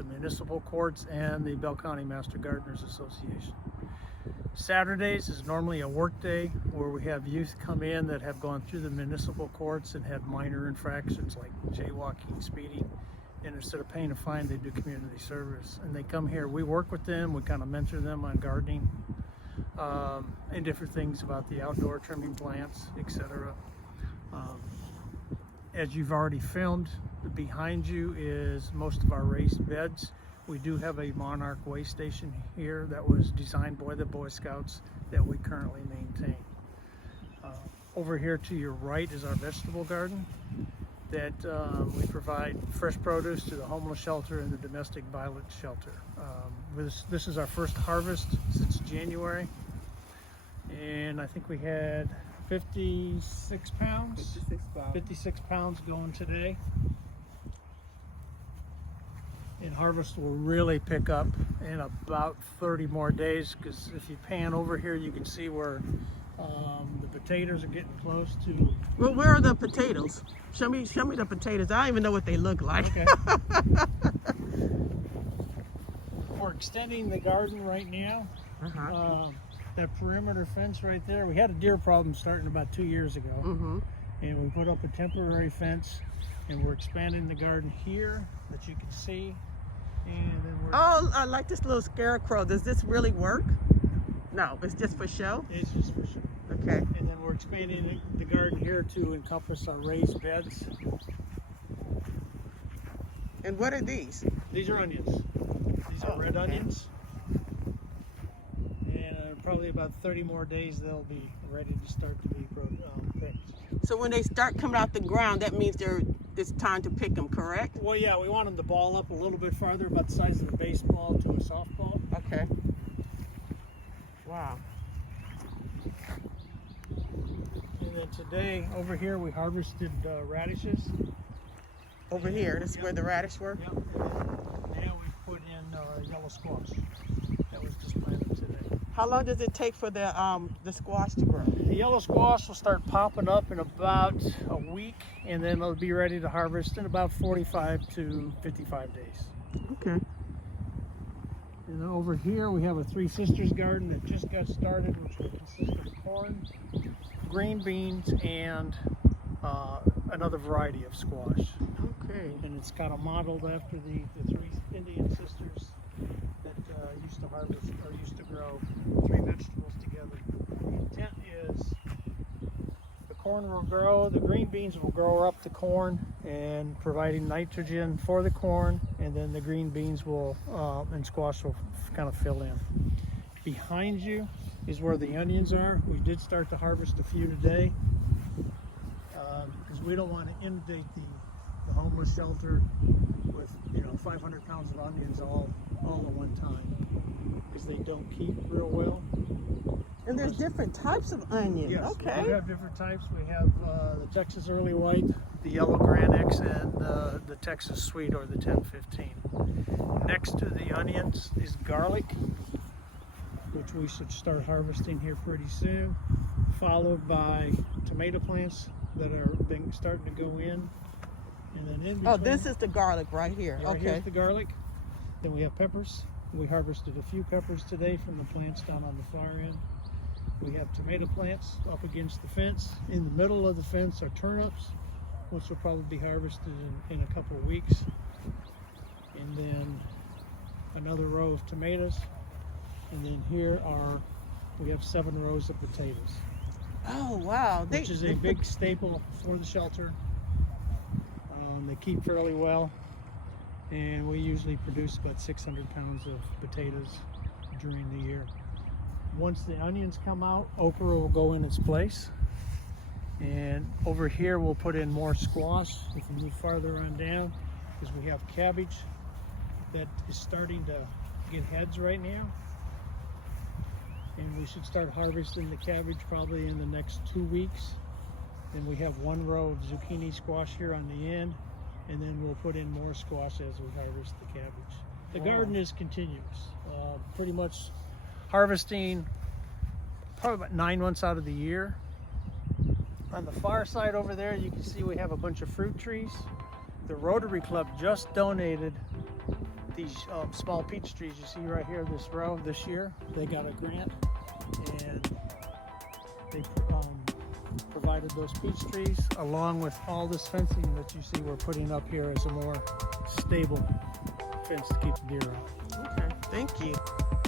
the municipal courts and the Bell County Master Gardeners Association. Saturdays is normally a work day where we have youth come in that have gone through the municipal courts and had minor infractions like jaywalking, speeding, and instead of paying a fine, they do community service. And they come here, we work with them, we kind of mentor them on gardening and different things about the outdoor trimming plants, etc. As you've already filmed, behind you is most of our raised beds. We do have a monarch way station here that was designed by the Boy Scouts that we currently maintain. Over here to your right is our vegetable garden that we provide fresh produce to the homeless shelter and the domestic violence shelter. This is our first harvest since January, and I think we had 56 pounds. 56 pounds going today. And harvest will really pick up in about 30 more days, because if you pan over here, you can see where the potatoes are getting close to. Well, where are the potatoes? Show me the potatoes. I don't even know what they look like. Okay. We're extending the garden right now. That perimeter fence right there, we had a deer problem starting about 2 years ago. And we put up a temporary fence, and we're expanding the garden here that you can see. And then we're I like this little scarecrow. Does this really work? No, it's just for show? It's just for show. Okay. And then we're expanding the garden here to encompass our raised beds. And what are these? These are onions. These are red onions. And probably about 30 more days they'll be ready to start to be picked. So when they start coming out the ground, that means it's time to pick them, correct? Well, yeah, we want them to ball up a little bit farther, about the size of a baseball to a softball. Okay. Wow. And then today, over here, we harvested radishes. Over here, this is where the radish were? Yep. And then now we put in yellow squash that was just planted today. How long does it take for the squash to grow? The yellow squash will start popping up in about a week, and then it'll be ready to harvest in about 45 to 55 days. Okay. And over here we have a Three Sisters garden that just got started, which will consist of corn, green beans, and another variety of squash. Okay. And it's kind of modeled after the three Indian sisters that used to harvest or used to grow 3 vegetables together. The intent is the corn will grow, the green beans will grow up the corn and providing nitrogen for the corn, and then the green beans will and squash will kind of fill in. Behind you is where the onions are. We did start to harvest a few today because we don't want to inundate the homeless shelter with 500 pounds of onions all at one time, because they don't keep real well. And there's different types of onion. Yes, okay. we have different types. We have the Texas Early White, the Yellow Grand X, and the Texas Sweet, or the 1015. Next to the onions is garlic, which we should start harvesting here pretty soon, followed by tomato plants that are starting to go in. And then in between, this is the garlic right here. yeah, Okay. here's the garlic. Then we have peppers. We harvested a few peppers today from the plants down on the far end. We have tomato plants up against the fence. In the middle of the fence are turnips, which will probably be harvested in a couple of weeks. And then another row of tomatoes. And then here we have 7 rows of potatoes. Oh, wow. Which is a big staple for the shelter. They keep fairly well, and we usually produce about 600 pounds of potatoes during the year. Once the onions come out, okra will go in its place, and over here we'll put in more squash. If we move farther on down, because we have cabbage that is starting to get heads right now, and we should start harvesting the cabbage probably in the next 2 weeks. Then we have 1 row of zucchini squash here on the end, and then we'll put in more squash as we harvest the cabbage. The garden is continuous, pretty much harvesting probably about 9 months out of the year. On the far side over there, you can see we have a bunch of fruit trees. The Rotary Club just donated these small peach trees you see right here, this row this year, they got a grant and they provided those peach trees along with all this fencing that you see we're putting up here as a more stable fence to keep the deer out. Okay, thank you.